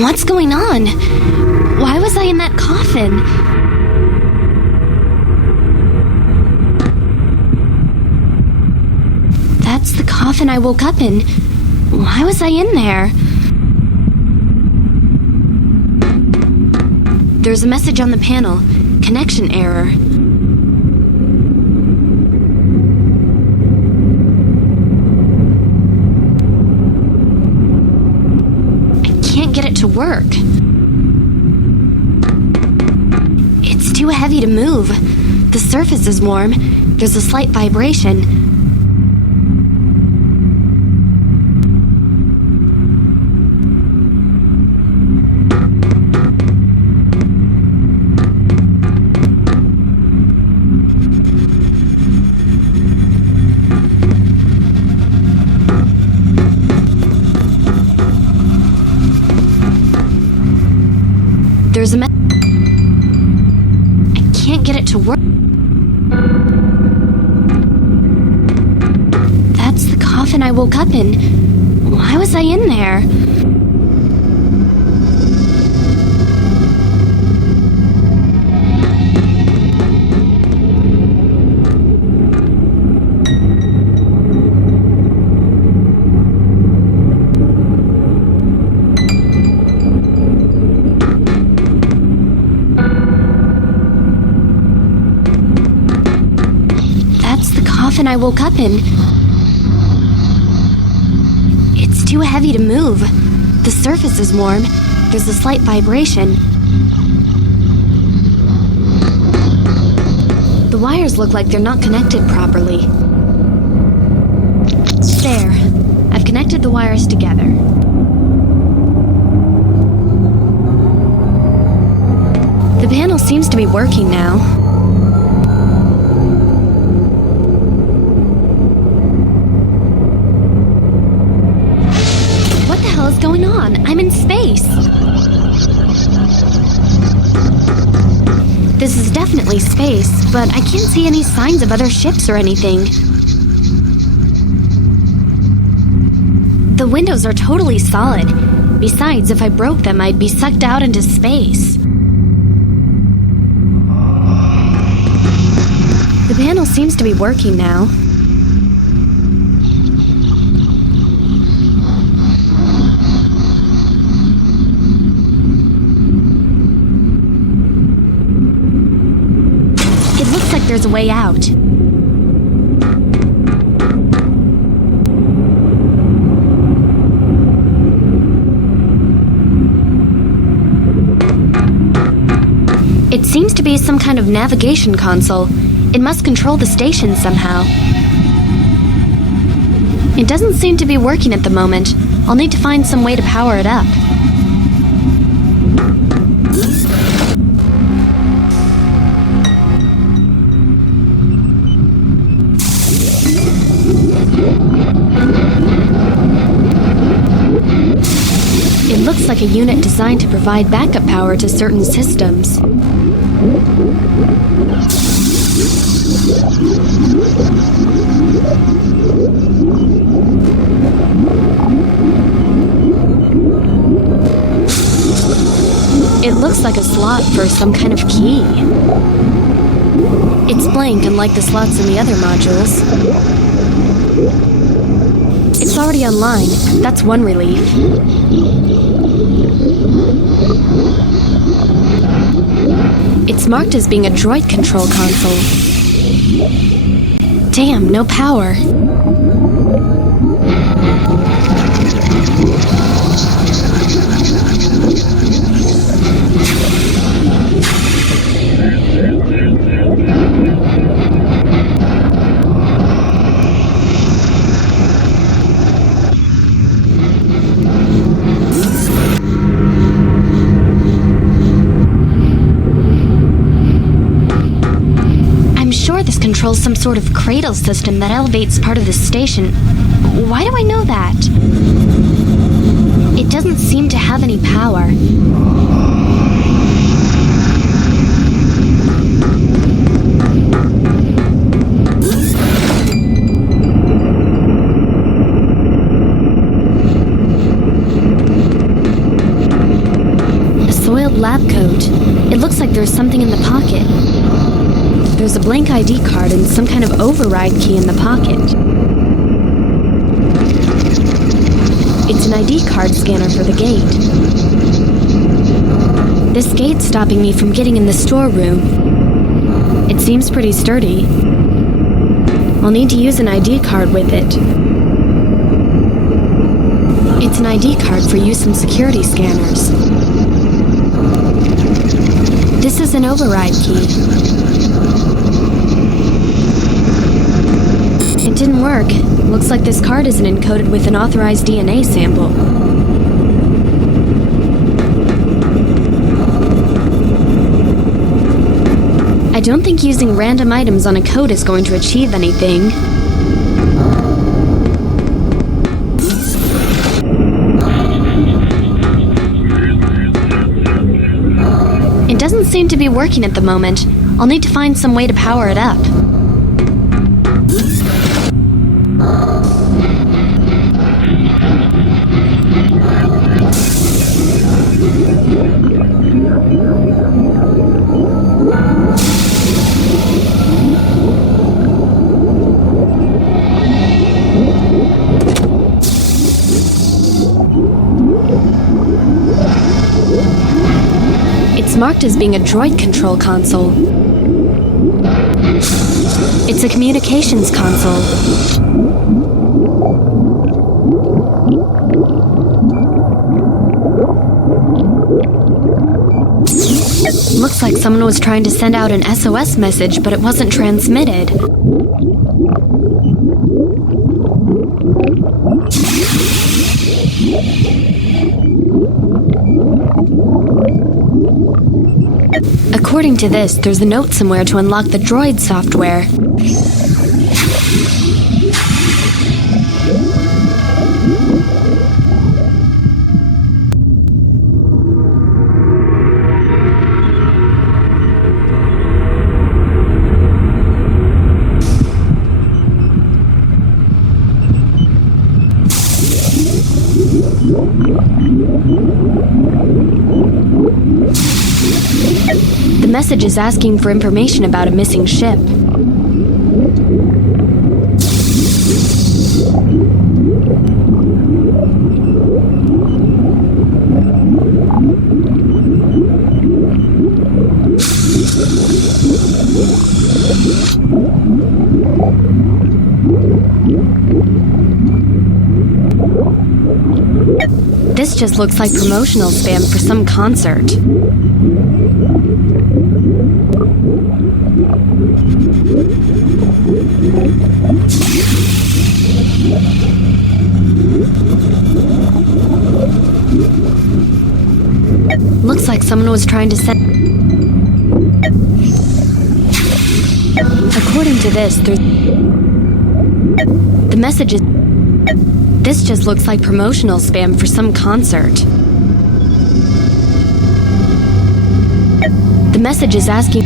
What's going on? Why was I in that coffin? That's the coffin I woke up in. Why was I in there? There's a message on the panel. Connection error. Get it to work. It's too heavy to move. The surface is warm. There's a slight vibration. There's a I can't get it to work. That's the coffin I woke up in. Why was I in there? I woke up in. It's too heavy to move. The surface is warm. There's a slight vibration. The wires look like they're not connected properly. There. I've connected the wires together. The panel seems to be working now. What's going on? I'm in space. This is definitely space, but I can't see any signs of other ships or anything. The windows are totally solid. Besides, if I broke them, I'd be sucked out into space. The panel seems to be working now. There's a way out. It seems to be some kind of navigation console. It must control the station somehow. It doesn't seem to be working at the moment. I'll need to find some way to power it up. It looks like a unit designed to provide backup power to certain systems. It looks like a slot for some kind of key. It's blank, unlike the slots in the other modules. It's already online. That's one relief. It's marked as being a droid control console. Damn, no power. Controls some sort of cradle system that elevates part of the station. Why do I know that? It doesn't seem to have any power. out. It looks like there's something in the pocket. There's a blank ID card and some kind of override key in the pocket. It's an ID card scanner for the gate. This gate's stopping me from getting in the storeroom. It seems pretty sturdy. I'll need to use an ID card with it. It's an ID card for use in security scanners. This is an override key. It didn't work. Looks like this card isn't encoded with an authorized DNA sample. I don't think using random items on a code is going to achieve anything. It doesn't seem to be working at the moment. I'll need to find some way to power it up. It's marked as being a droid control console. It's a communications console. Looks like someone was trying to send out an SOS message, but it wasn't transmitted. According to this, there's a note somewhere to unlock the droid software. The message is asking for information about a missing ship. This just looks like promotional spam for some concert. Looks like someone was trying to send... According to this, there's... The message is... This just looks like promotional spam for some concert. The message is asking...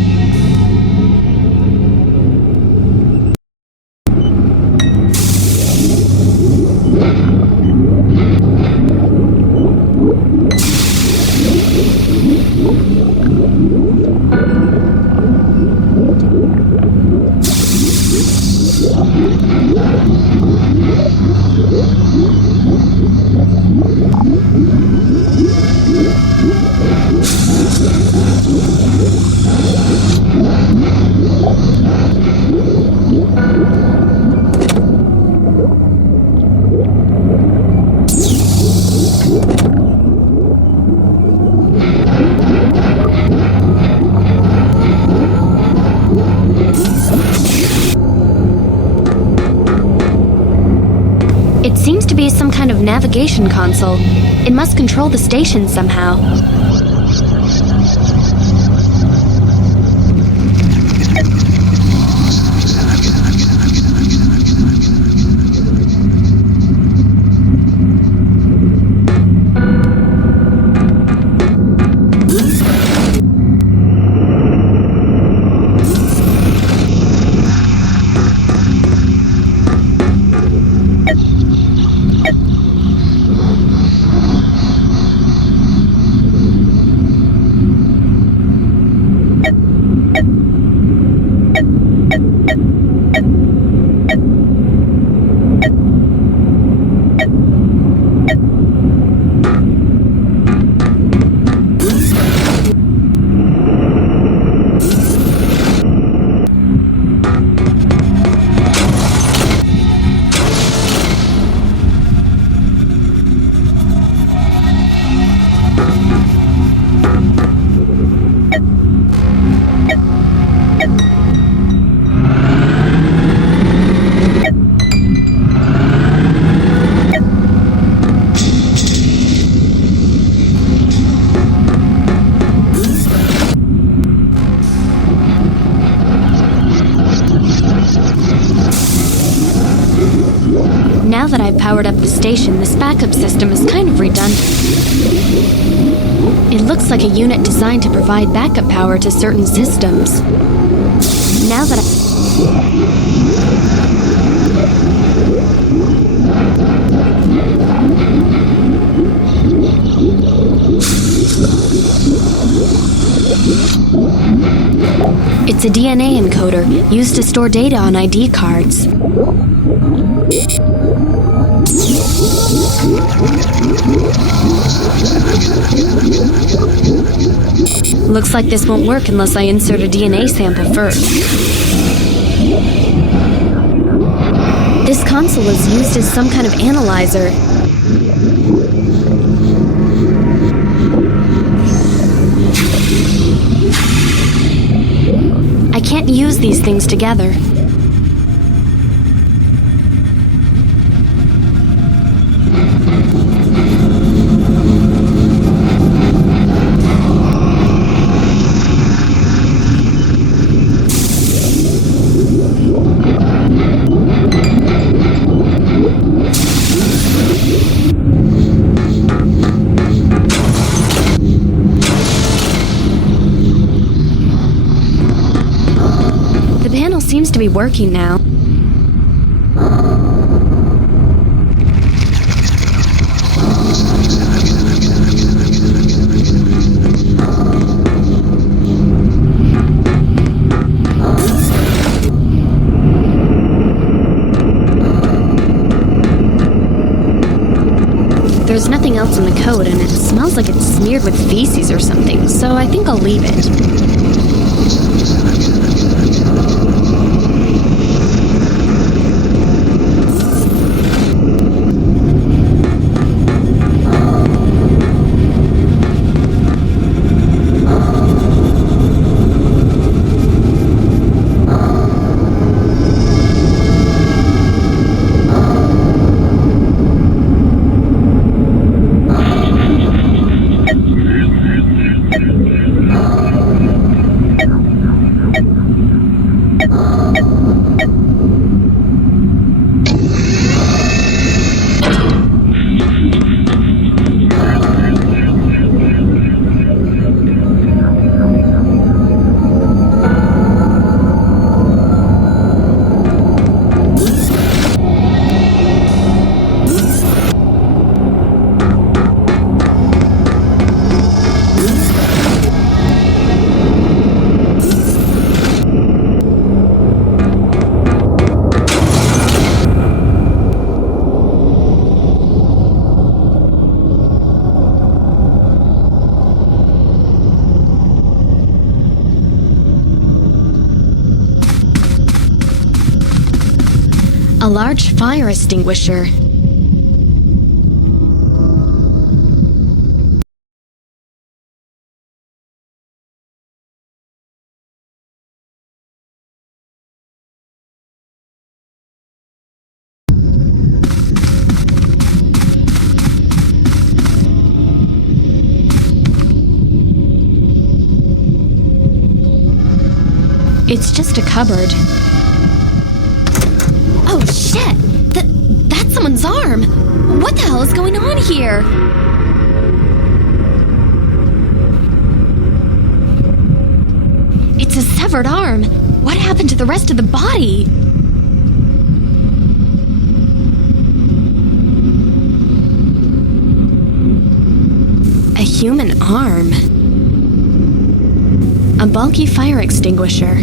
It seems to be some kind of navigation console. It must control the station somehow. station, this backup system is kind of redundant. It looks like a unit designed to provide backup power to certain systems. Now that It's a DNA encoder used to store data on ID cards. Looks like this won't work unless I insert a DNA sample first. This console is used as some kind of analyzer. I can't use these things together. Seems to be working now. There's nothing else in the code, and it smells like it's smeared with feces or something, so I think I'll leave it. A large fire extinguisher. It's just a cupboard. Oh shit! That's someone's arm! What the hell is going on here? It's a severed arm! What happened to the rest of the body? A human arm. A bulky fire extinguisher.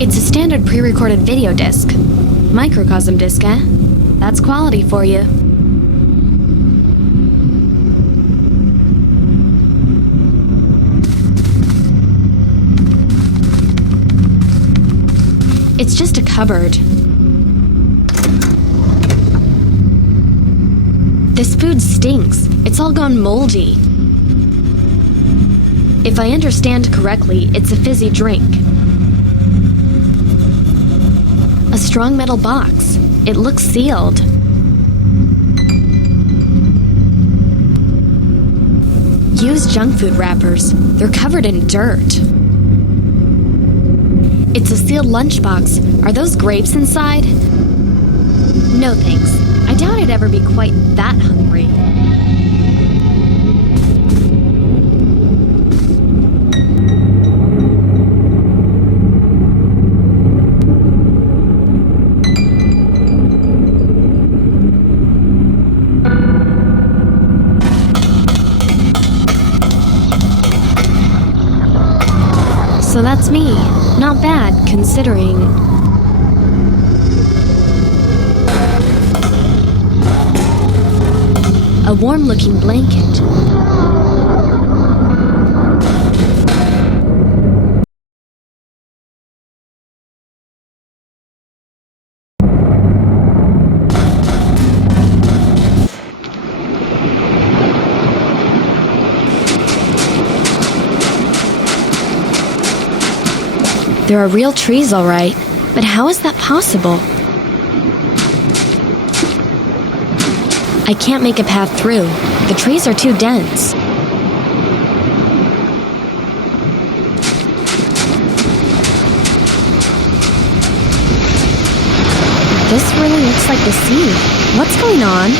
It's a standard pre-recorded video disc. Microcosm disc, eh? That's quality for you. It's just a cupboard. This food stinks. It's all gone moldy. If I understand correctly, it's a fizzy drink. A strong metal box. It looks sealed. Used junk food wrappers. They're covered in dirt. It's a sealed lunchbox. Are those grapes inside? No thanks. I doubt I'd ever be quite that hungry. So that's me. Not bad, considering... A warm-looking blanket. There are real trees, all right, but how is that possible? I can't make a path through. The trees are too dense. This really looks like the sea. What's going on?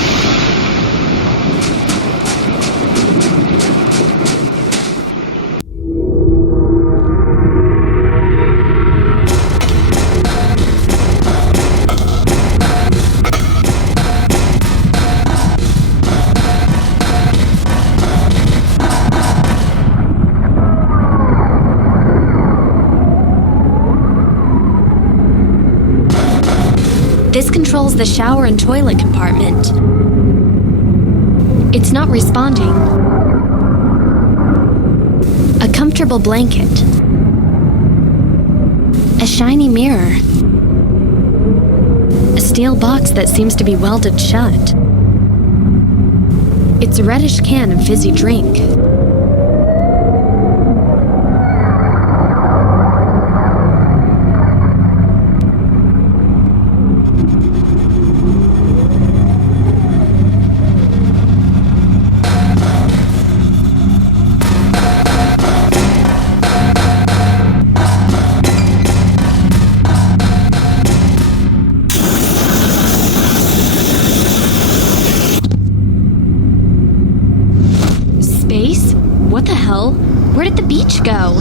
This controls the shower and toilet compartment. It's not responding. A comfortable blanket. A shiny mirror. A steel box that seems to be welded shut. It's a reddish can of fizzy drink. What the hell? Where did the beach go?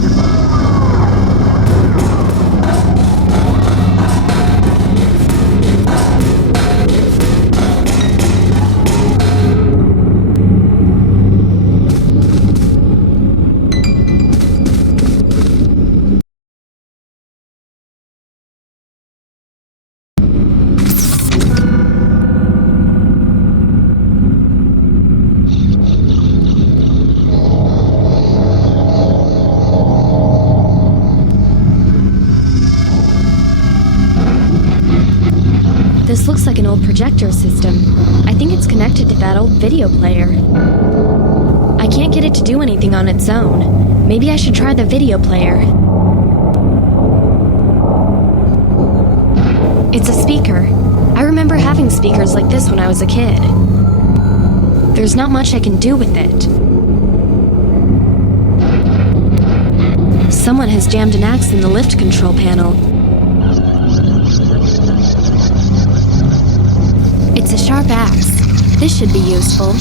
This looks like an old projector system. I think it's connected to that old video player. I can't get it to do anything on its own. Maybe I should try the video player. It's a speaker. I remember having speakers like this when I was a kid. There's not much I can do with it. Someone has jammed an axe in the lift control panel. It's a sharp axe. This should be useful.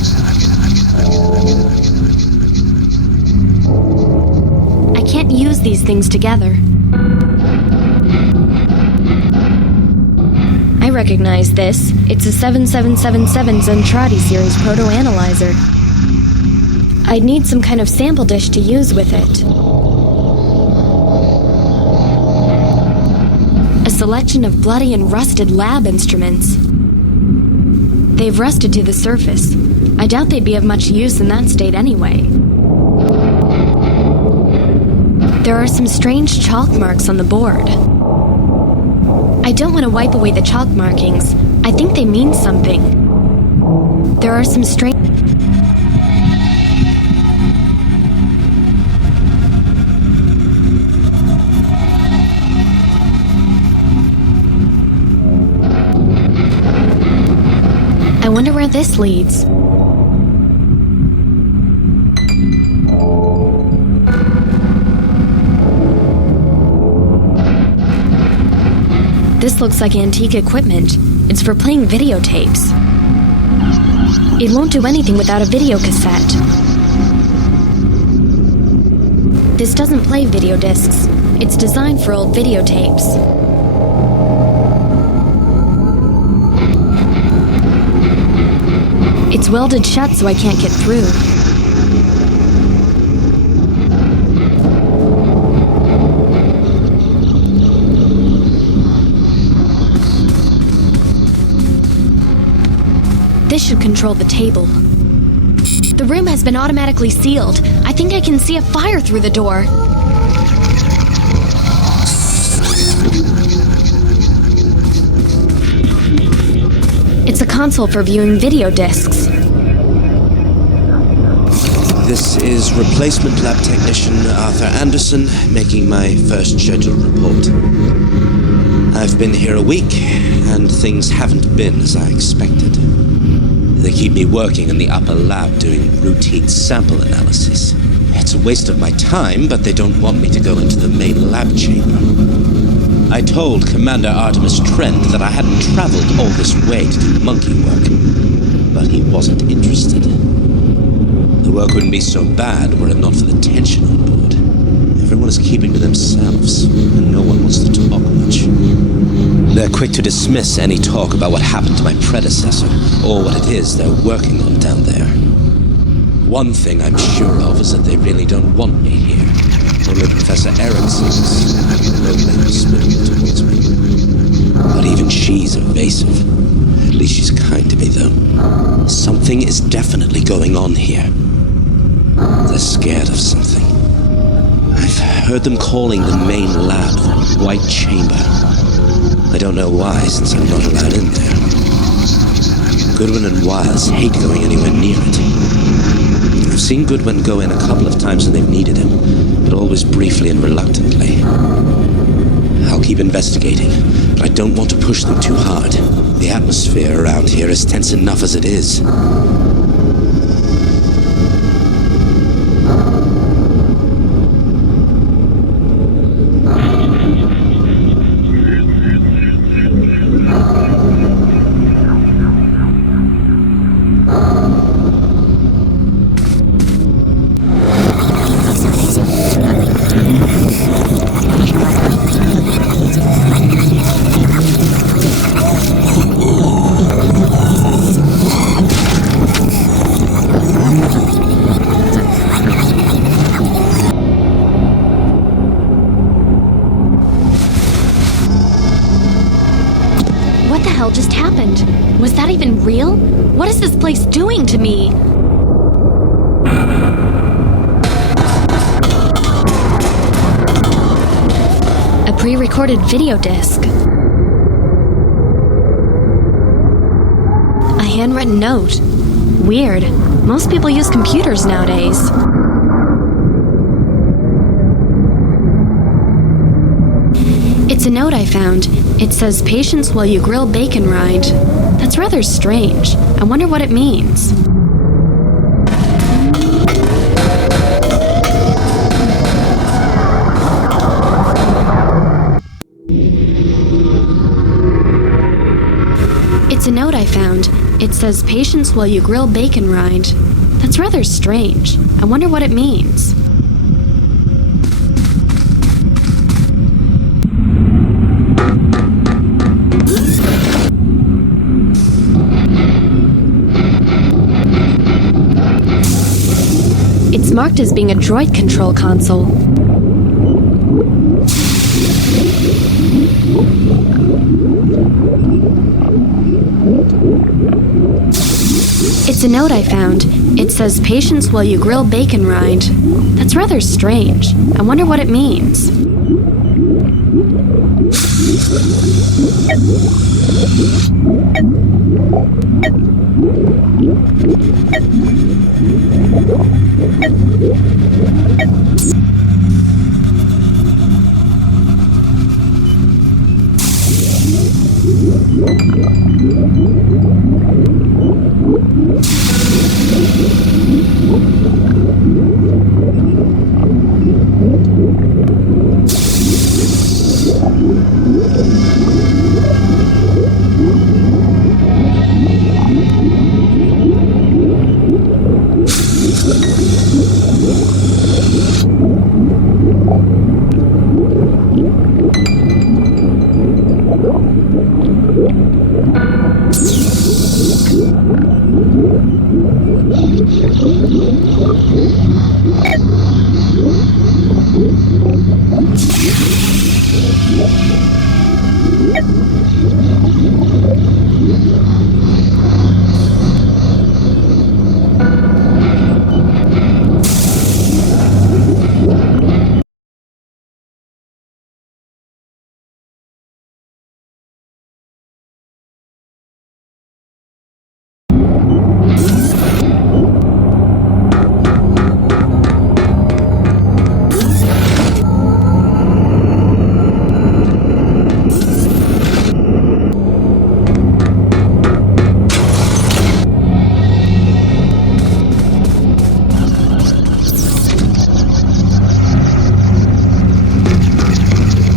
I can't use these things together. I recognize this. It's a 7777 Zentradi series proto-analyzer. I'd need some kind of sample dish to use with it. A selection of bloody and rusted lab instruments. They've rusted to the surface. I doubt they'd be of much use in that state anyway. There are some strange chalk marks on the board. I don't want to wipe away the chalk markings. I think they mean something. There are some strange... I wonder where this leads. This looks like antique equipment. It's for playing videotapes. It won't do anything without a video cassette. This doesn't play video discs. It's designed for old videotapes. It's welded shut so I can't get through. This should control the table. The room has been automatically sealed. I think I can see a fire through the door. It's a console for viewing video discs. This is replacement lab technician Arthur Anderson making my first scheduled report. I've been here a week, and things haven't been as I expected. They keep me working in the upper lab doing routine sample analysis. It's a waste of my time, but they don't want me to go into the main lab chamber. I told Commander Artemis Trent that I hadn't traveled all this way to do monkey work, but he wasn't interested. The work wouldn't be so bad were it not for the tension on board. Everyone is keeping to themselves, and no one wants to talk much. They're quick to dismiss any talk about what happened to my predecessor, or what it is they're working on down there. One thing I'm sure of is that they really don't want me here. Only Professor Erickson's nobly hospitable towards me. But even she's evasive. At least she's kind to me, though. Something is definitely going on here. They're scared of something. I've heard them calling the main lab the White Chamber. I don't know why, since I'm not allowed in there. Goodwin and Wiles hate going anywhere near it. I've seen Goodwin go in a couple of times when they've needed him, but always briefly and reluctantly. I'll keep investigating, but I don't want to push them too hard. The atmosphere around here is tense enough as it is. What the hell just happened? Was that even real? What is this place doing to me? A pre-recorded video disc. A handwritten note. Weird. Most people use computers nowadays. It's a note I found. It says, "Patience while you grill bacon rind." That's rather strange. I wonder what it means. It's a note I found. It says, "Patience while you grill bacon rind." That's rather strange. I wonder what it means. It's marked as being a droid control console. It's a note I found. It says, "Patience while you grill bacon rind." That's rather strange. I wonder what it means.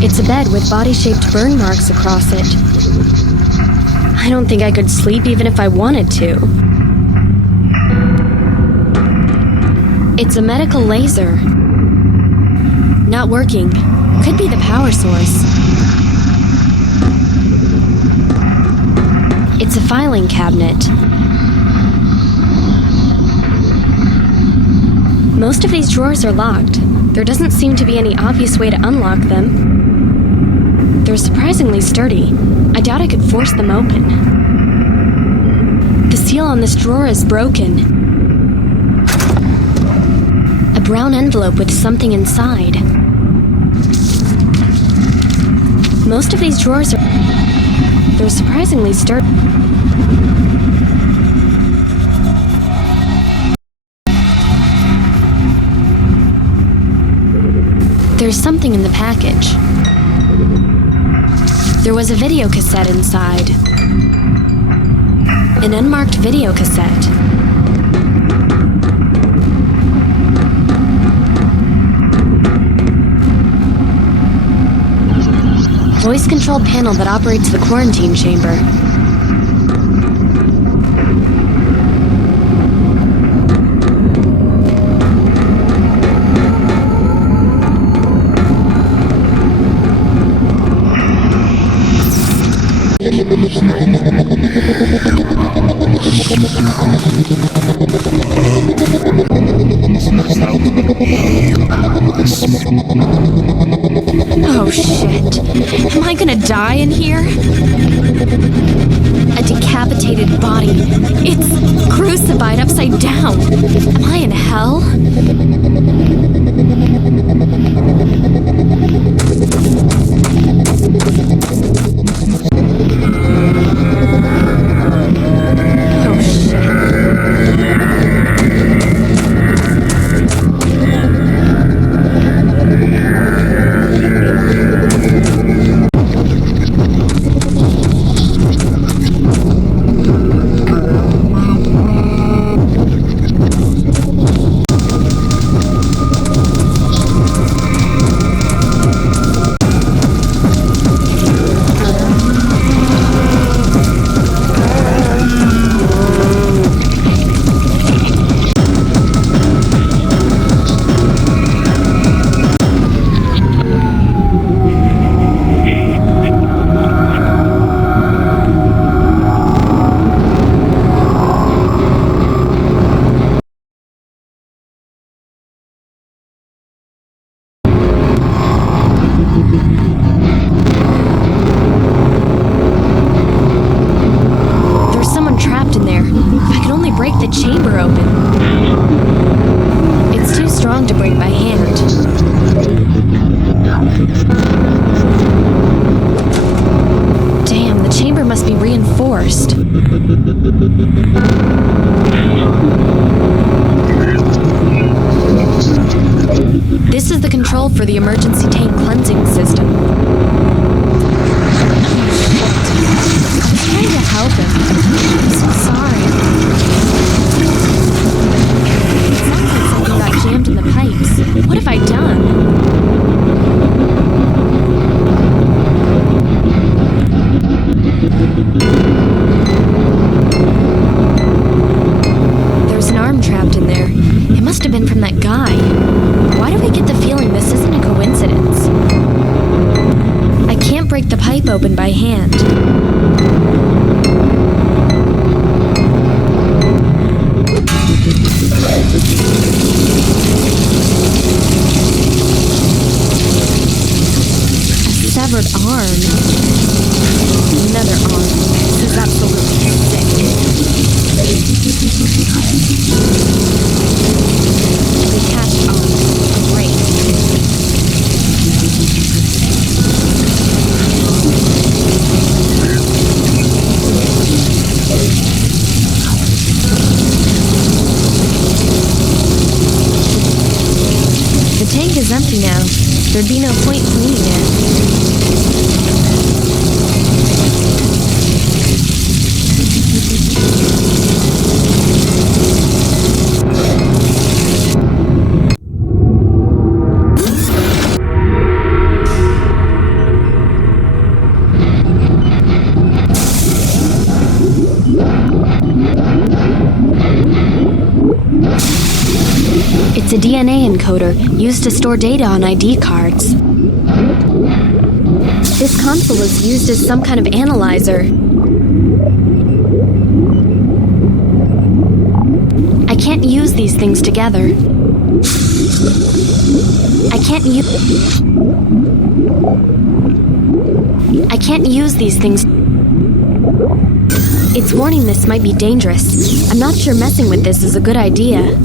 It's a bed with body-shaped burn marks across it. I don't think I could sleep even if I wanted to. It's a medical laser. Not working. Could be the power source. It's a filing cabinet. Most of these drawers are locked. There doesn't seem to be any obvious way to unlock them. They're surprisingly sturdy. I doubt I could force them open. The seal on this drawer is broken. A brown envelope with something inside. Most of these drawers are... They're surprisingly sturdy. There's something in the package. There was a video cassette inside. An unmarked video cassette. Voice-controlled panel that operates the quarantine chamber. Oh shit. Am I gonna die in here? A decapitated body. It's crucified upside down. Am I in hell? Oh shit. Chamber open. It's too strong to break by hand. Damn, the chamber must be reinforced. This is the control for the emergency tank cleansing system. I'm trying to help him. I'm so sorry. It sounds like something got jammed in the pipes. What have I done? There's an arm trapped in there. It must have been from that guy. Why do I get the feeling this isn't a coincidence? I can't break the pipe open by hand. severed arm. Another arm. This is absolutely sick. Detached arm. Great. The tank is empty now. There'd be no point cleaning it. It's a DNA encoder used to store data on ID cards. This console is used as some kind of analyzer. I can't use these things together. I can't use these things. It's warning this might be dangerous. I'm not sure messing with this is a good idea.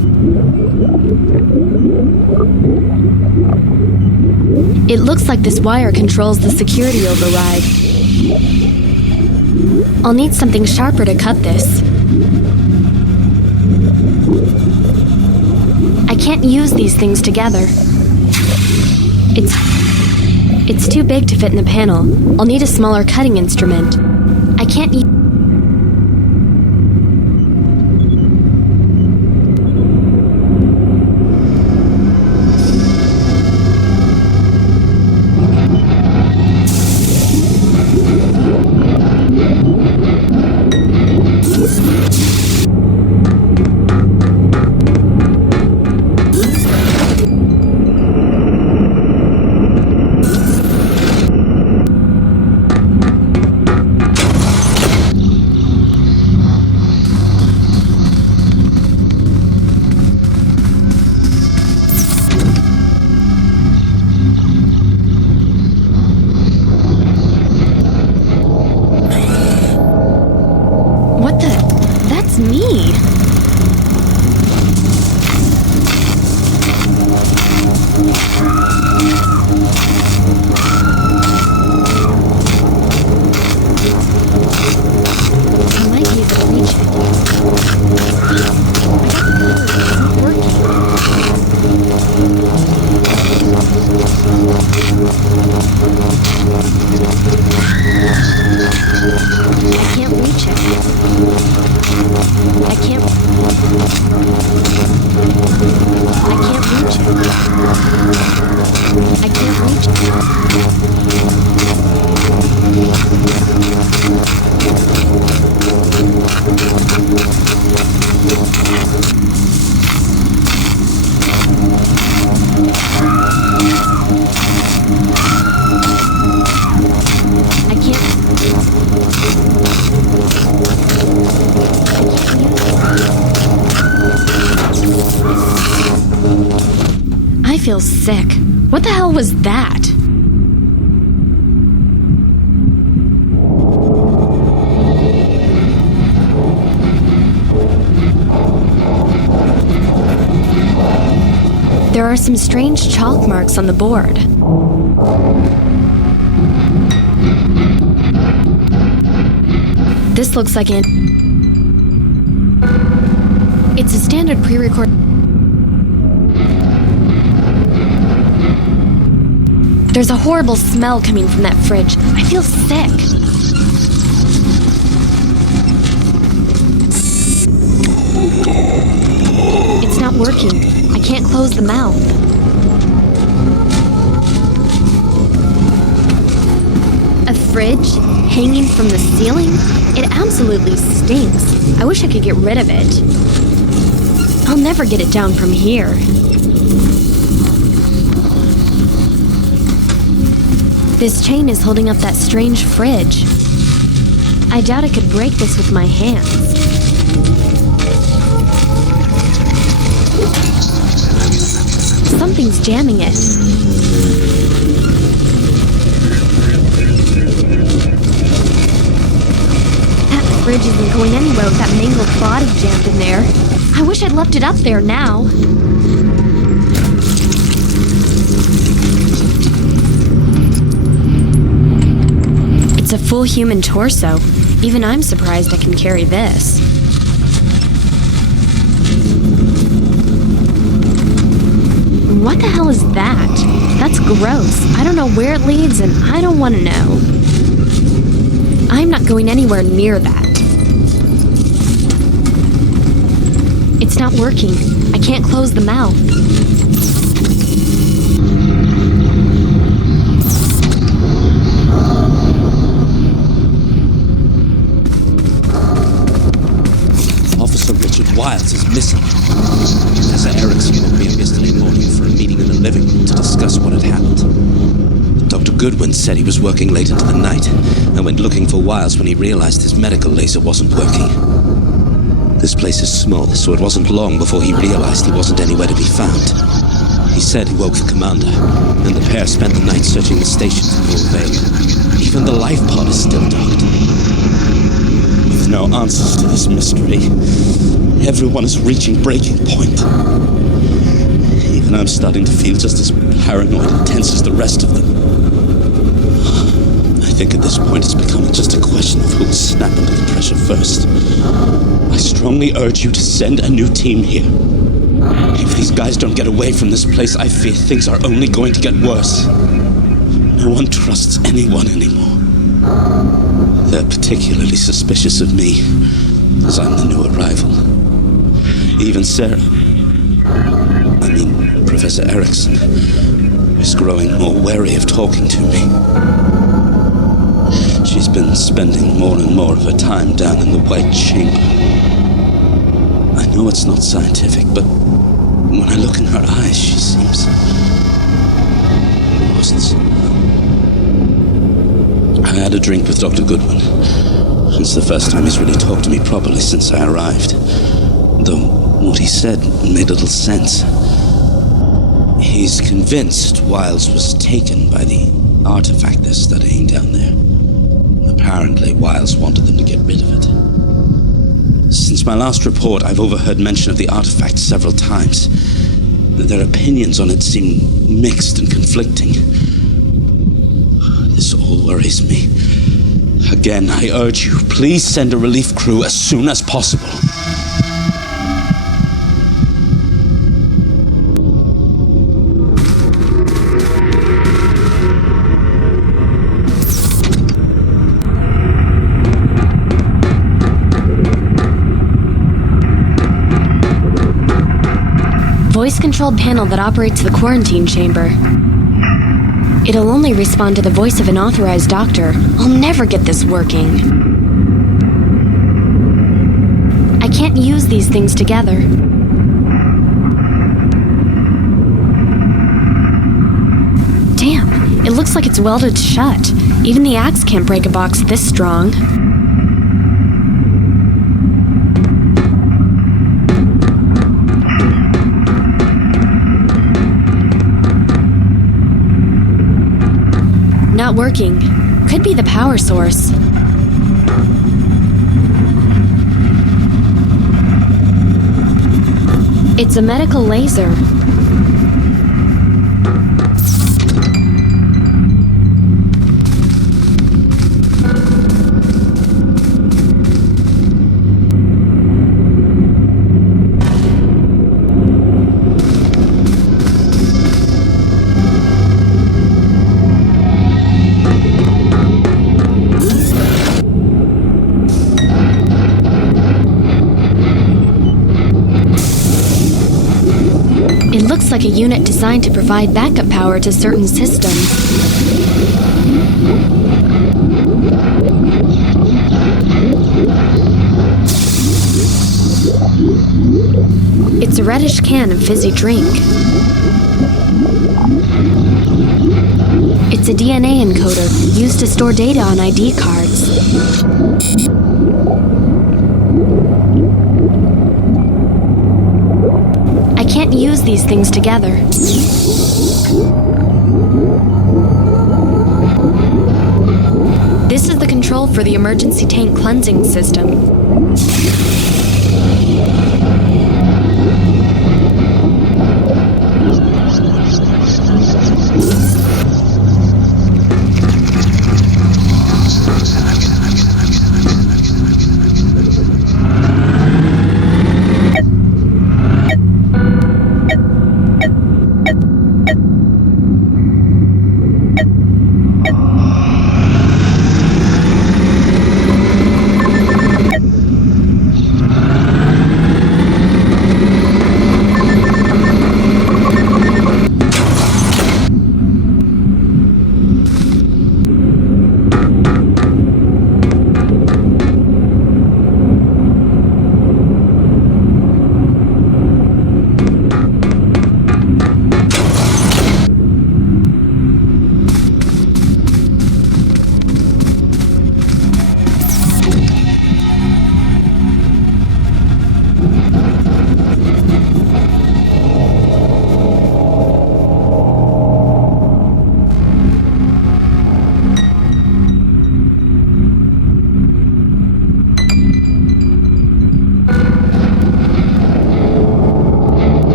It looks like this wire controls the security override. I'll need something sharper to cut this. I can't use these things together. It's too big to fit in the panel. I'll need a smaller cutting instrument. I can't use... me? I might be able to reach it. It's not working. I can't reach it. I can't reach it. I can't reach I feel sick. What the hell was that? There are some strange chalk marks on the board. This looks like an... It's a standard pre-record... There's a horrible smell coming from that fridge. I feel sick. It's not working. I can't close the mouth. A fridge hanging from the ceiling? It absolutely stinks. I wish I could get rid of it. I'll never get it down from here. This chain is holding up that strange fridge. I doubt I could break this with my hands. Something's jamming it. isn't going anywhere with that mangled body jammed in there. I wish I'd left it up there now. It's a full human torso. Even I'm surprised I can carry this. What the hell is that? That's gross. I don't know where it leads, and I don't want to know. I'm not going anywhere near that. It's not working. I can't close the mouth. Officer Richard Wiles is missing. Professor Erickson woke me up yesterday morning for a meeting in the living room to discuss what had happened. Dr. Goodwin said he was working late into the night and went looking for Wiles when he realized his medical laser wasn't working. This place is small, so it wasn't long before he realized he wasn't anywhere to be found. He said he woke the commander, and the pair spent the night searching the station for no avail. Even the life pod is still docked. With no answers to this mystery, everyone is reaching breaking point. Even I'm starting to feel just as paranoid and tense as the rest of them. I think at this point it's becoming just a question of who will snap under the pressure first. I strongly urge you to send a new team here. If these guys don't get away from this place, I fear things are only going to get worse. No one trusts anyone anymore. They're particularly suspicious of me, as I'm the new arrival. Even Sarah, Professor Erickson, is growing more wary of talking to me. She's been spending more and more of her time down in the White Chamber. I know it's not scientific, but when I look in her eyes, she seems lost somehow. I had a drink with Dr. Goodwin. It's the first time he's really talked to me properly since I arrived. Though what he said made little sense. He's convinced Wiles was taken by the artifact they're studying down there. Apparently, Wiles wanted them to get rid of it. Since my last report, I've overheard mention of the artifact several times. Their opinions on it seem mixed and conflicting. This all worries me. Again, I urge you, please send a relief crew as soon as possible. Voice-controlled panel that operates the quarantine chamber. It'll only respond to the voice of an authorized doctor. I'll never get this working. I can't use these things together. Damn, it looks like it's welded shut. Even the axe can't break a box this strong. Not working. Could be the power source. It's a medical laser. Looks like a unit designed to provide backup power to certain systems. It's a reddish can of fizzy drink. It's a DNA encoder used to store data on ID cards. I can't use these things together. This is the control control for the emergency tank cleansing system.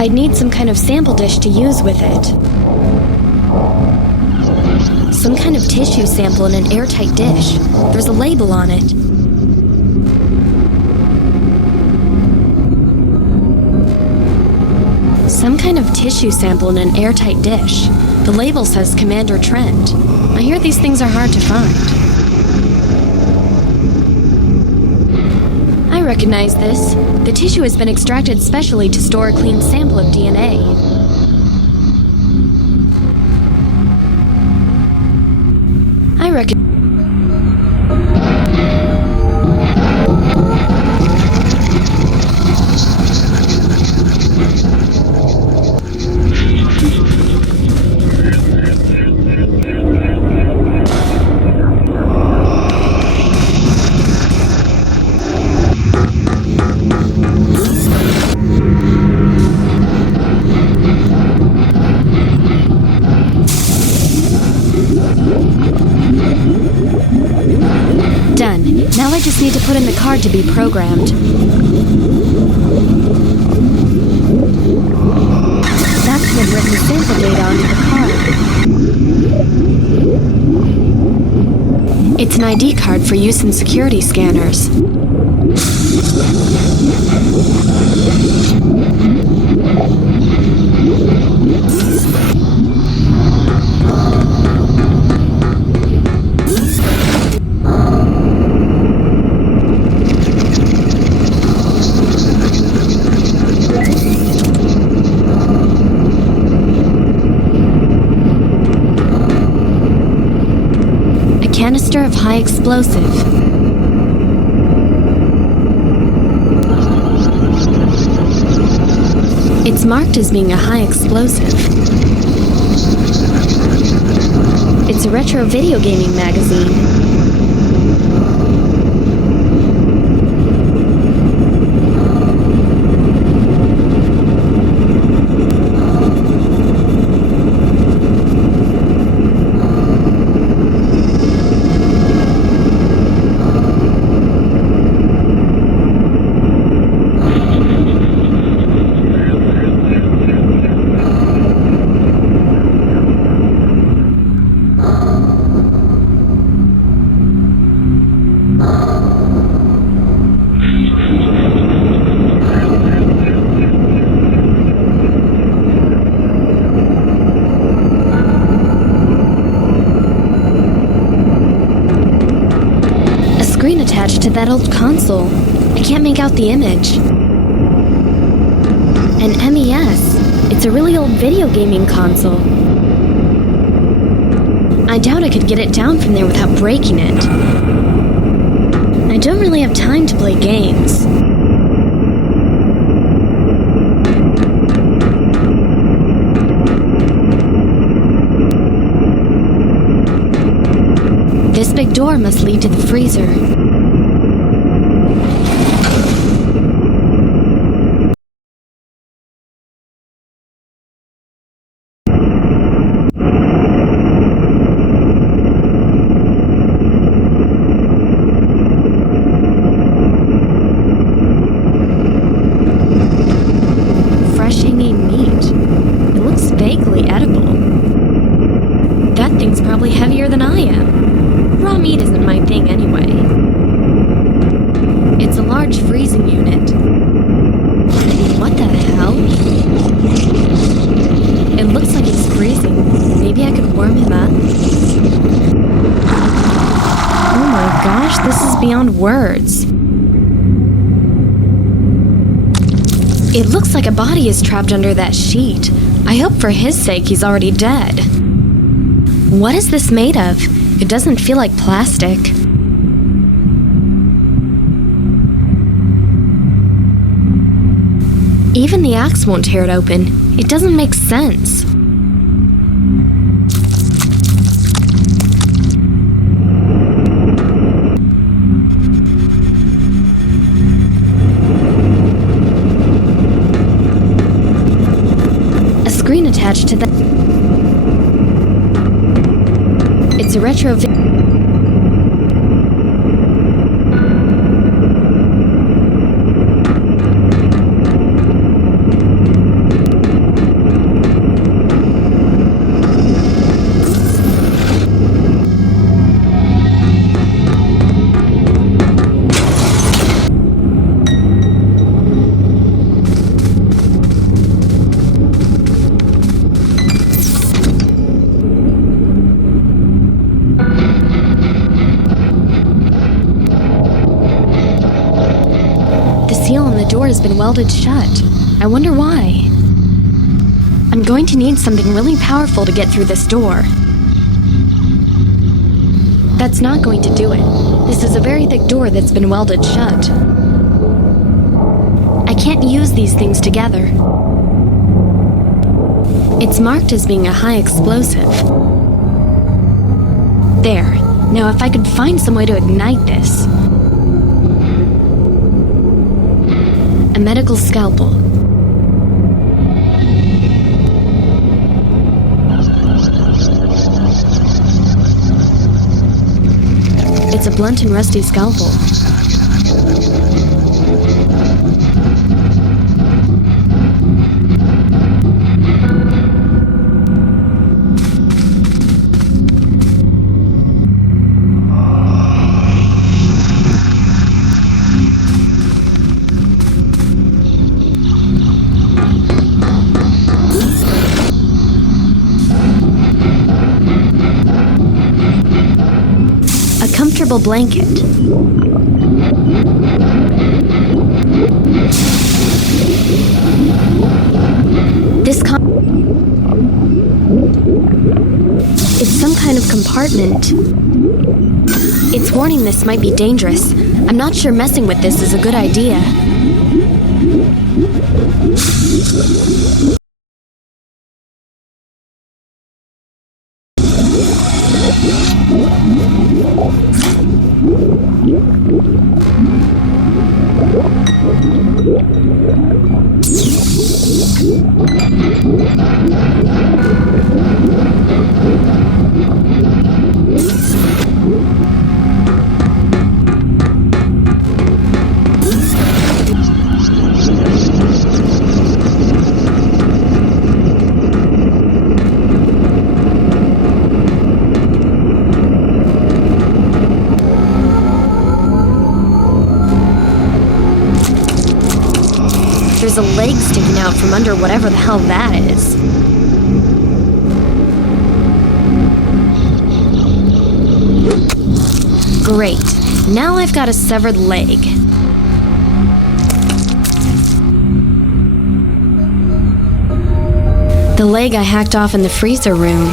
I'd need some kind of sample dish to use with it. Some kind of tissue sample in an airtight dish. There's a label on it. Some kind of tissue sample in an airtight dish. The label says Commander Trent. I hear these things are hard to find. I recognize this. The tissue has been extracted specially to store a clean sample of DNA. I reckon. Now I just need to put in the card to be programmed. That's been written sample data onto the card. It's an ID card for use in security scanners. Canister of high explosive. It's marked as being a high explosive. It's a retro video gaming magazine. Attached to that old console. I can't make out the image. An MES. It's a really old video gaming console. I doubt I could get it down from there without breaking it. I don't really have time to play games. This big door must lead to the freezer. words. It looks like a body is trapped under that sheet. I hope for his sake he's already dead. What is this made of? It doesn't feel like plastic. Even the axe won't tear it open. It doesn't make sense. A screen attached to the... It's a retro... has been welded shut. I wonder why. I'm going to need something really powerful to get through this door. That's not going to do it. This is a very thick door that's been welded shut. I can't use these things together. It's marked as being a high explosive. There. Now if I could find some way to ignite this. A medical scalpel. It's a blunt and rusty scalpel. Comfortable blanket. It's some kind of compartment. It's warning this might be dangerous. I'm not sure messing with this is a good idea. There's a leg sticking out from under whatever the hell that is. Great. Now I've got a severed leg. The leg I hacked off in the freezer room.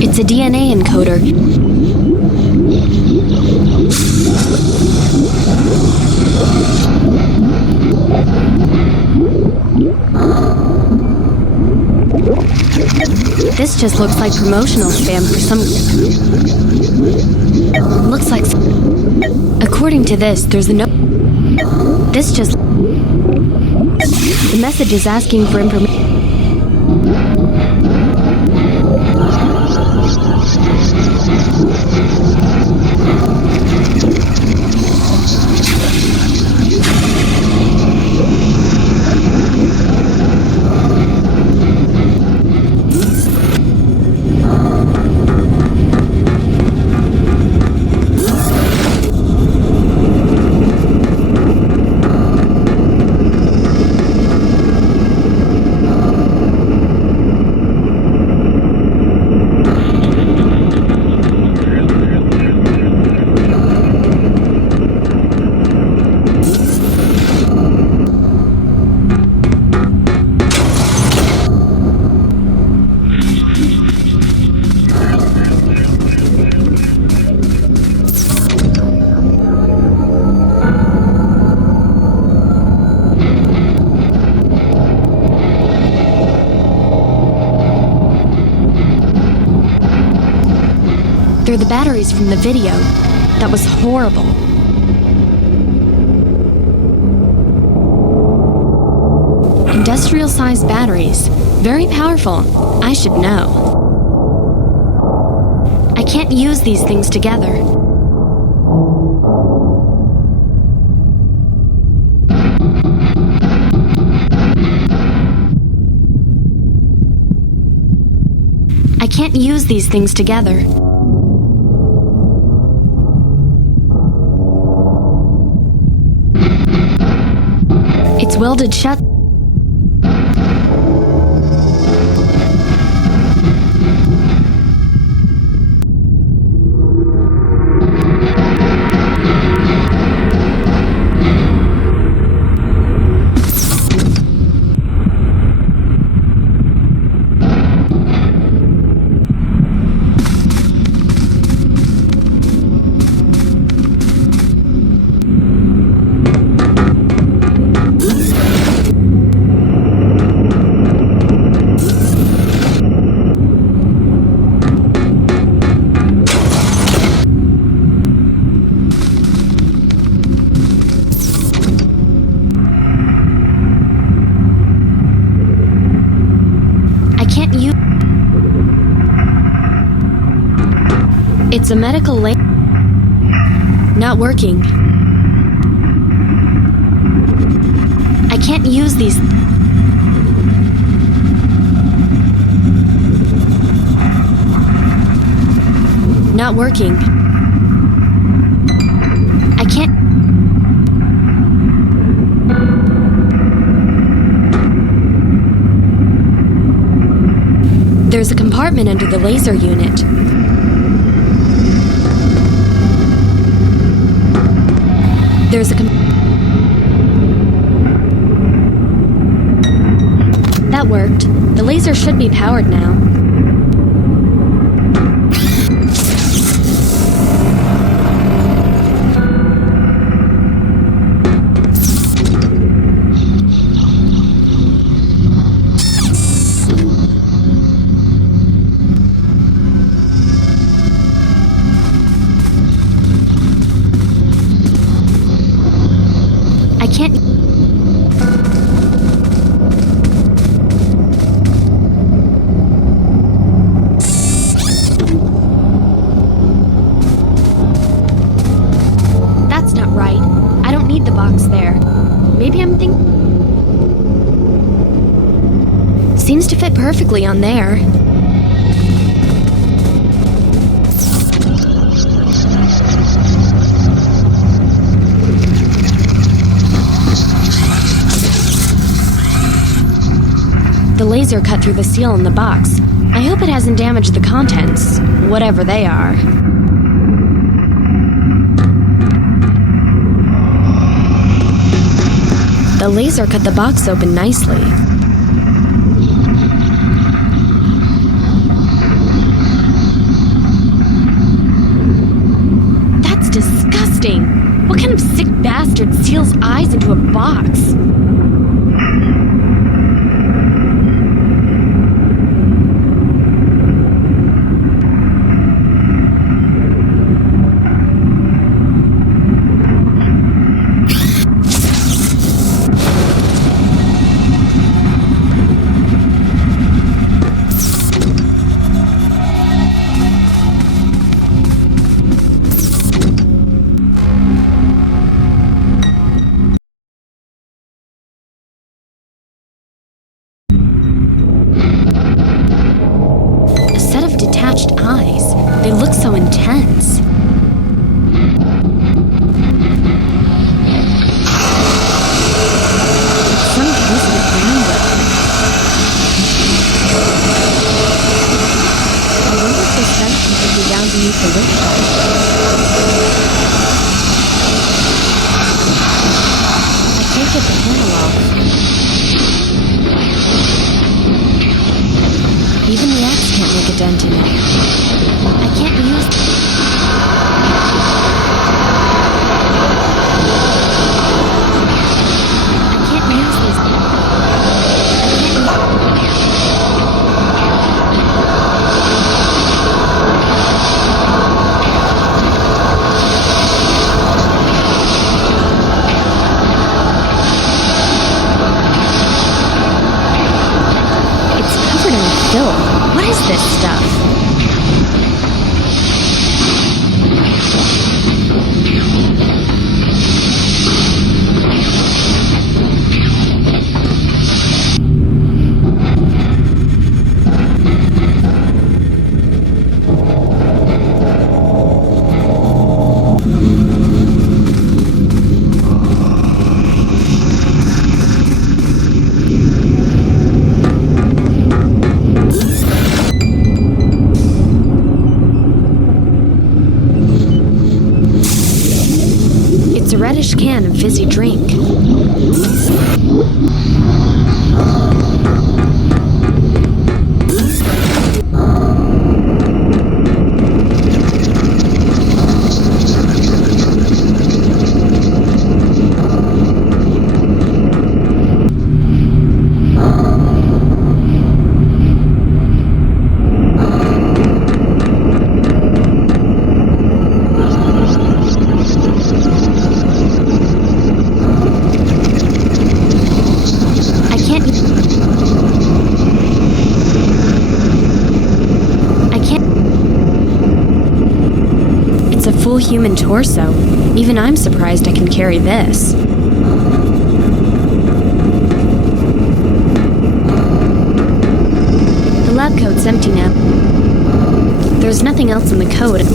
It's a DNA encoder. This just looks like promotional spam for some... Looks like... According to this, there's a note. This just... The message is asking for information. They're the batteries from the video. That was horrible. Industrial-sized batteries. Very powerful. I should know. I can't use these things together. I can't use these things together. It's welded shut. It's a medical link. Not working. I can't use these. Not working. I can't. There's a compartment under the laser unit. There's a That worked. The laser should be powered now. I can't... That's not right. I don't need the box there. Maybe I'm thinking... Seems to fit perfectly on there. The laser cut through the seal in the box. I hope it hasn't damaged the contents, whatever they are. The laser cut the box open nicely. That's disgusting! What kind of sick bastard seals eyes into a box? the lift shut. I can't get the panel off. Even the axe can't make a dent in it. I can't use... I can't use this. It's covered in filth. What is this stuff? It's a reddish can of fizzy drink. Full human torso. Even I'm surprised I can carry this. The lab coat's empty now. There's nothing else in the code.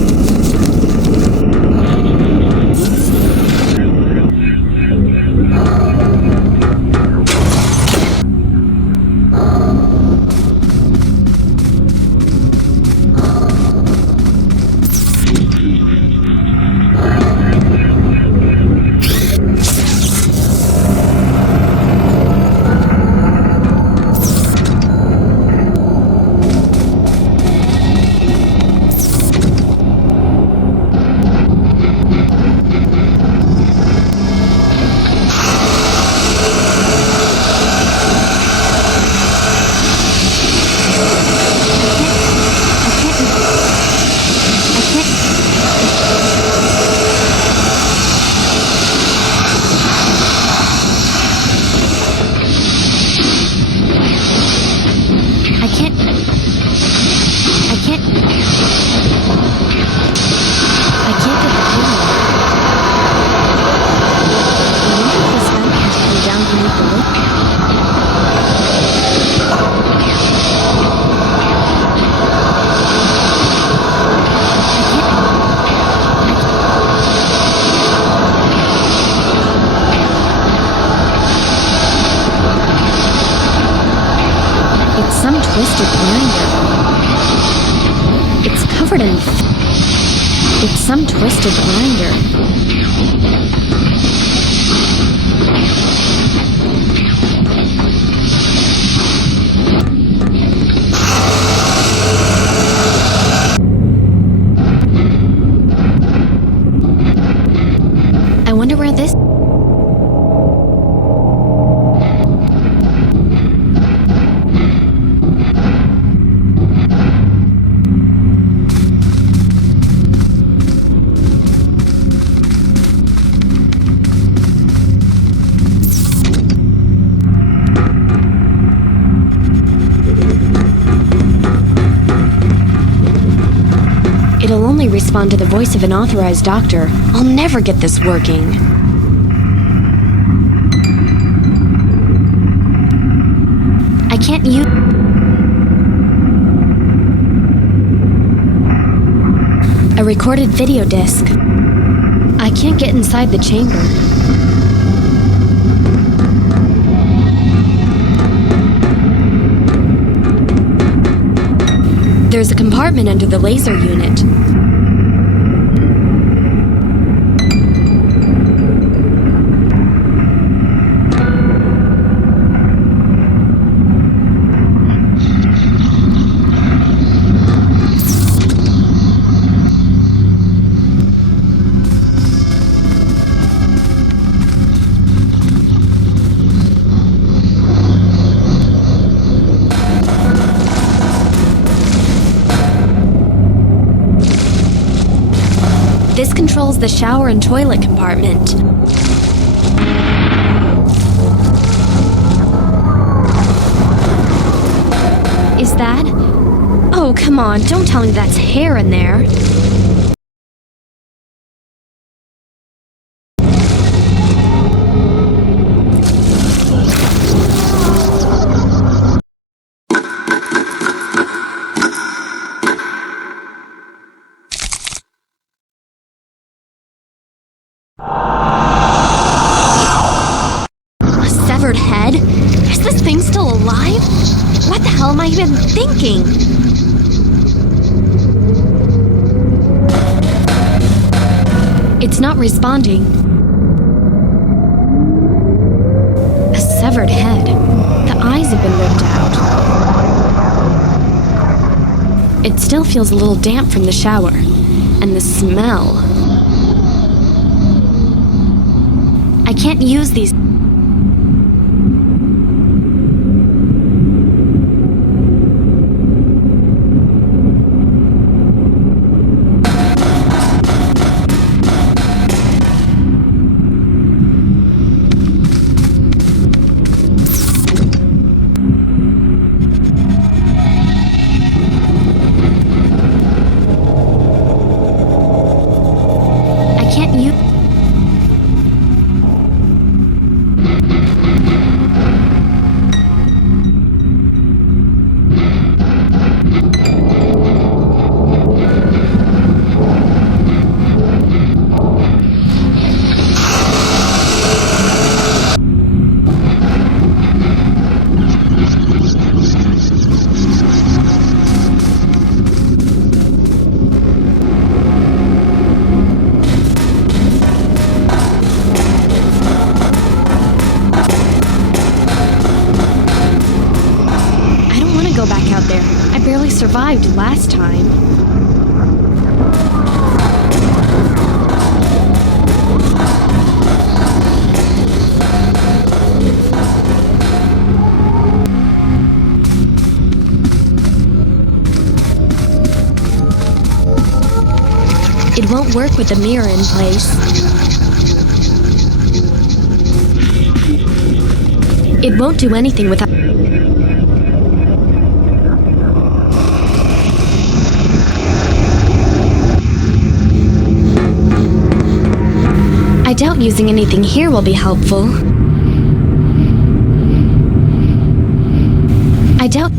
Twisted grinder. It's covered in... It's some twisted grinder. I wonder where this... It'll only respond to the voice of an authorized doctor. I'll never get this working. I can't use... A recorded video disc. I can't get inside the chamber. There's a compartment under the laser unit. This controls the shower and toilet compartment. Is that? Oh, come on, don't tell me that's hair in there. A severed head? Is this thing still alive? What the hell am I even thinking? It's not responding. A severed head. The eyes have been ripped out. It still feels a little damp from the shower. And the smell. I can't use these. Survived last time. It won't work with the mirror in place. It won't do anything without. I doubt using anything here will be helpful. I doubt...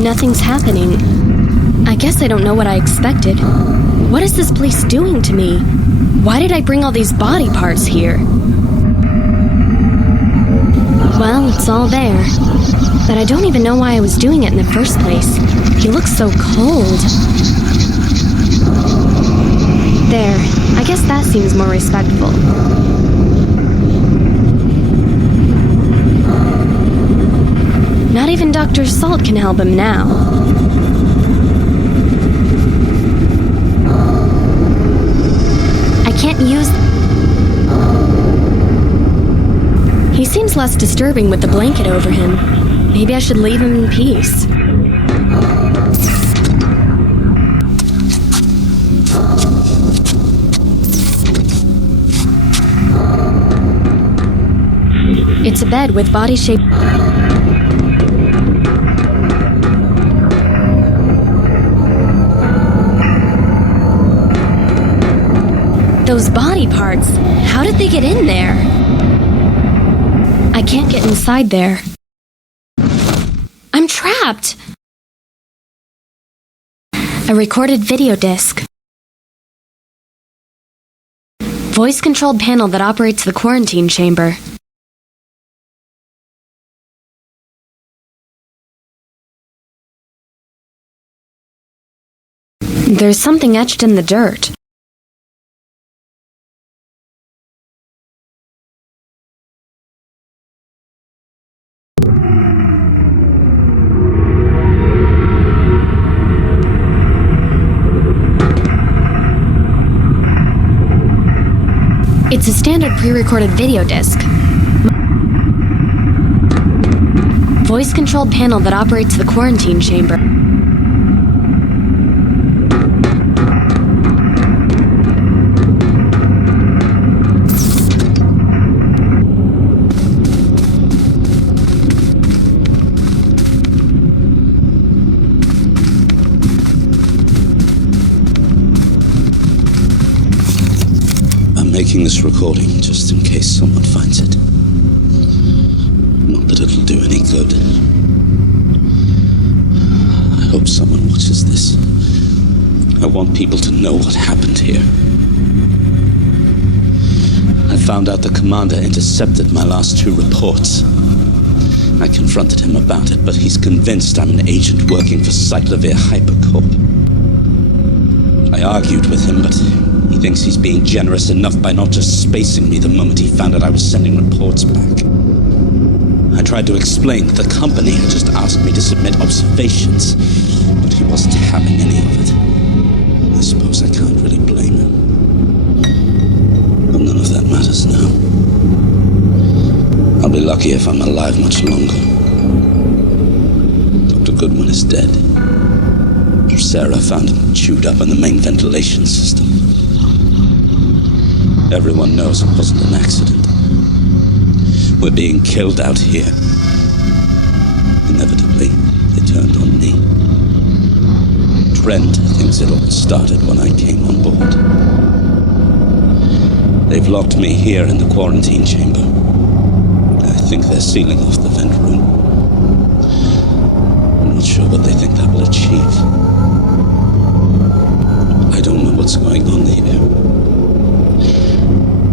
Nothing's happening. I guess I don't know what I expected. What is this place doing to me? Why did I bring all these body parts here? Well, it's all there. But I don't even know why I was doing it in the first place. He looks so cold. There. I guess that seems more respectful. Not even Dr. Salt can help him now. I can't use... He seems less disturbing with the blanket over him. Maybe I should leave him in peace. It's a bed with body shape... Those body parts, how did they get in there? I can't get inside there. I'm trapped! A recorded video disc. Voice-controlled panel that operates the quarantine chamber. There's something etched in the dirt. It's a standard pre-recorded video disc. Voice-controlled panel that operates the quarantine chamber. Making this recording just in case someone finds it. Not that it'll do any good. I hope someone watches this. I want people to know what happened here. I found out the commander intercepted my last 2 reports. I confronted him about it, but he's convinced I'm an agent working for Cyclovir Hypercorp. I argued with him, but he thinks he's being generous enough by not just spacing me the moment he found out I was sending reports back. I tried to explain that the company had just asked me to submit observations, but he wasn't having any of it. I suppose I can't really blame him. But none of that matters now. I'll be lucky if I'm alive much longer. Dr. Goodwin is dead. Sarah found him chewed up in the main ventilation system. Everyone knows it wasn't an accident. We're being killed out here. Inevitably, they turned on me. Trent thinks it all started when I came on board. They've locked me here in the quarantine chamber. I think they're sealing off the vent room. I'm not sure what they think that will achieve. I don't know what's going on here.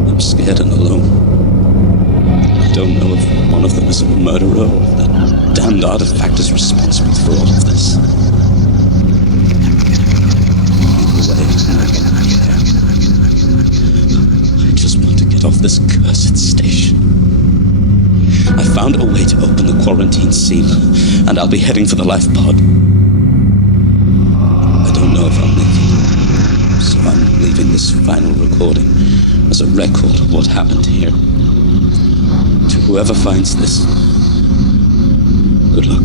I'm scared and alone. I don't know if one of them is a murderer or if that damned artifact is responsible for all of this. I just want to get off this cursed station. I found a way to open the quarantine seal, and I'll be heading for the life pod. I don't know if I'll make it. So I'm leaving this final recording as a record of what happened here. To whoever finds this, good luck.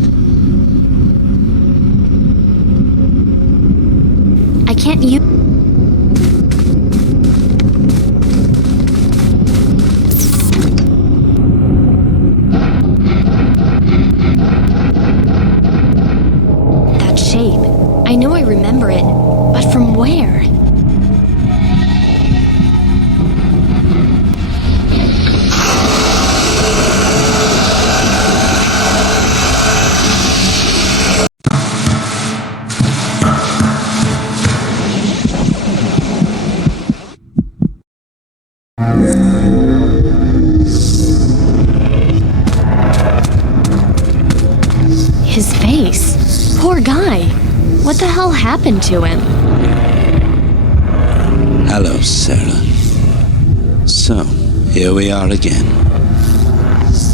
I can't use... That shape. I know I remember it, but from where? His face. Poor guy. What the hell happened to him? Hello, Sarah. So, here we are again.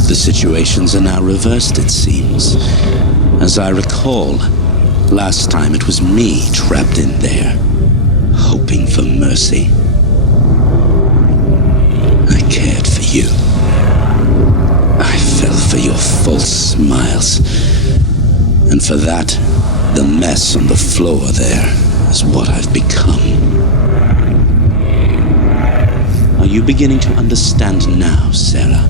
The situations are now reversed, it seems. As I recall, last time it was me trapped in there, hoping for mercy. I cared for you. I fell for your false smiles. And for that, the mess on the floor there is what I've become. Are you beginning to understand now, Sarah?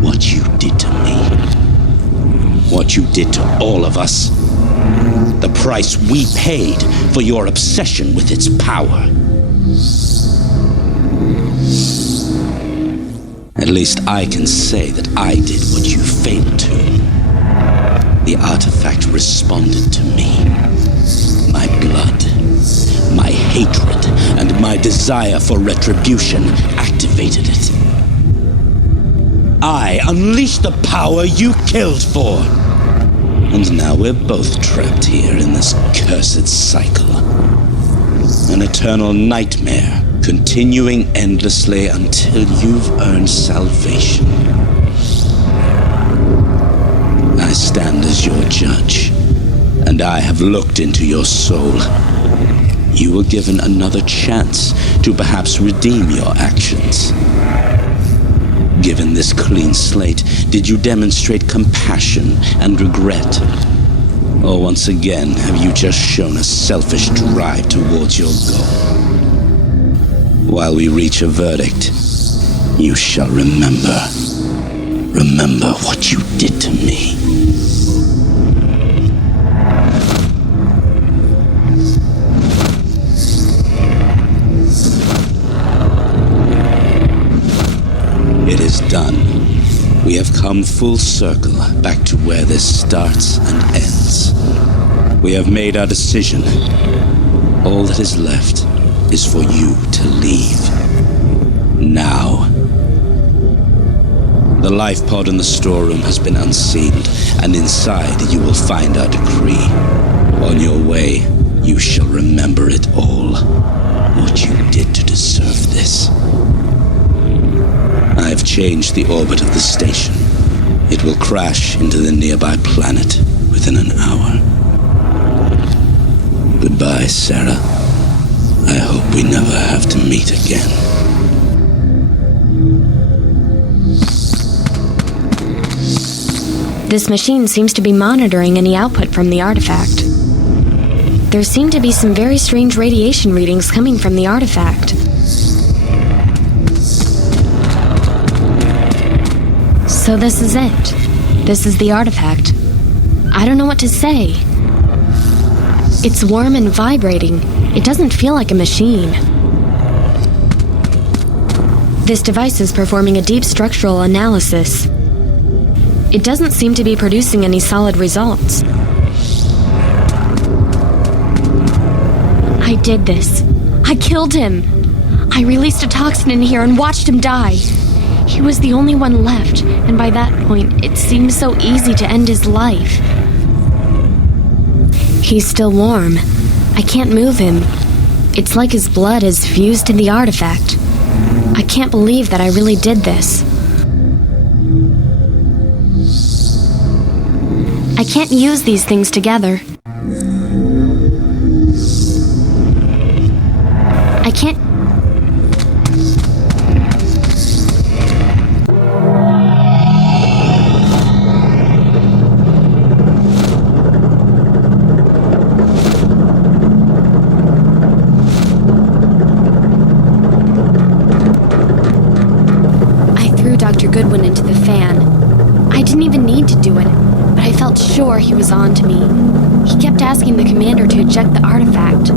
What you did to me? What you did to all of us? The price we paid for your obsession with its power? At least I can say that I did what you failed to. The artifact responded to me. My blood, my hatred, and my desire for retribution activated it. I unleashed the power you killed for. And now we're both trapped here in this cursed cycle. An eternal nightmare, continuing endlessly until you've earned salvation. I stand as your judge, and I have looked into your soul. You were given another chance to perhaps redeem your actions. Given this clean slate, did you demonstrate compassion and regret? Or once again, have you just shown a selfish drive towards your goal? While we reach a verdict, you shall remember. Remember what you did to me. It is done. We have come full circle back to where this starts and ends. We have made our decision. All that is left is for you to leave. Now. The life pod in the storeroom has been unsealed, and inside you will find our decree. On your way, you shall remember it all. What you did to deserve this. I have changed the orbit of the station. It will crash into the nearby planet within an hour. Goodbye, Sarah. I hope we never have to meet again. This machine seems to be monitoring any output from the artifact. There seem to be some very strange radiation readings coming from the artifact. So this is it. This is the artifact. I don't know what to say. It's warm and vibrating. It doesn't feel like a machine. This device is performing a deep structural analysis. It doesn't seem to be producing any solid results. I did this. I killed him. I released a toxin in here and watched him die. He was the only one left, and by that point, it seemed so easy to end his life. He's still warm. I can't move him. It's like his blood is fused to the artifact. I can't believe that I really did this. I can't use these things together. I can't... Goodwin into the fan. I didn't even need to do it, but I felt sure he was on to me. He kept asking the commander to eject the artifact.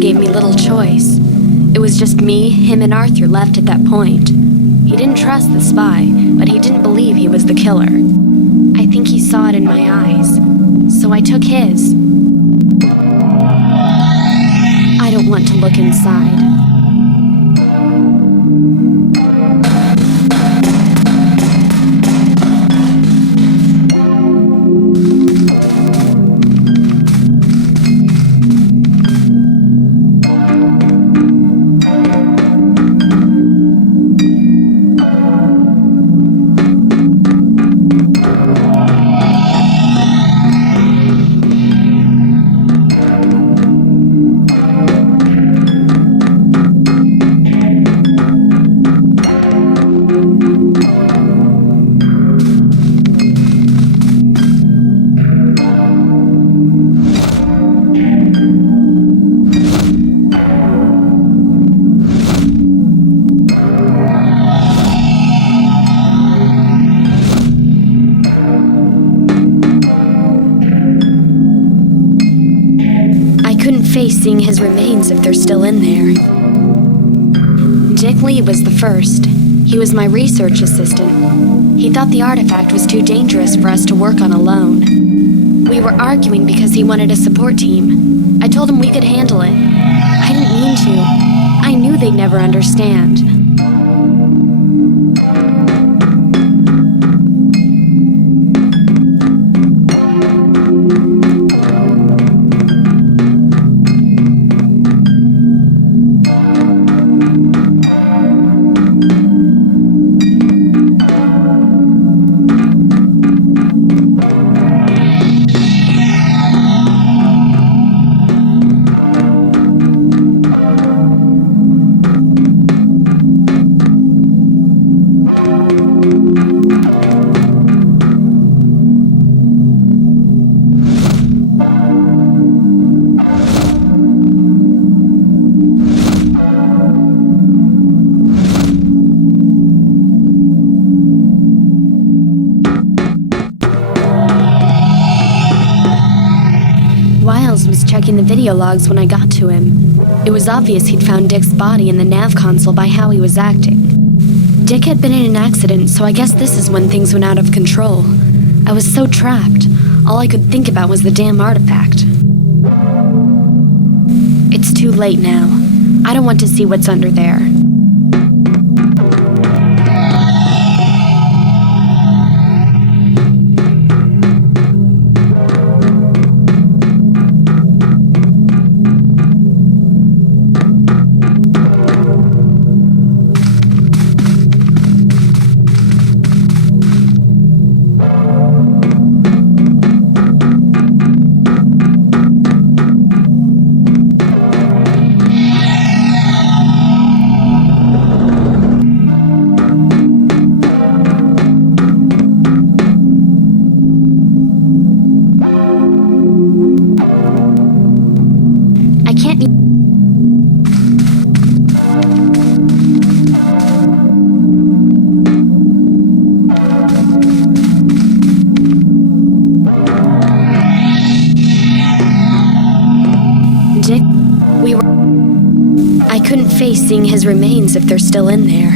Gave me little choice. It was just me, him, and Arthur left at that point. He didn't trust the spy, but he didn't believe he was the killer. I think he saw it in my eyes, so I took his. I don't want to look inside. face seeing his remains if they're still in there. Dick Lee was the first. He was my research assistant. He thought the artifact was too dangerous for us to work on alone. We were arguing because he wanted a support team. I told him we could handle it. I didn't mean to. I knew they'd never understand. Checking the video logs when I got to him. It was obvious he'd found Dick's body in the nav console by how he was acting. Dick had been in an accident, so I guess this is when things went out of control. I was so trapped. All I could think about was the damn artifact. It's too late now. I don't want to see what's under there. I couldn't face seeing his remains if they're still in there.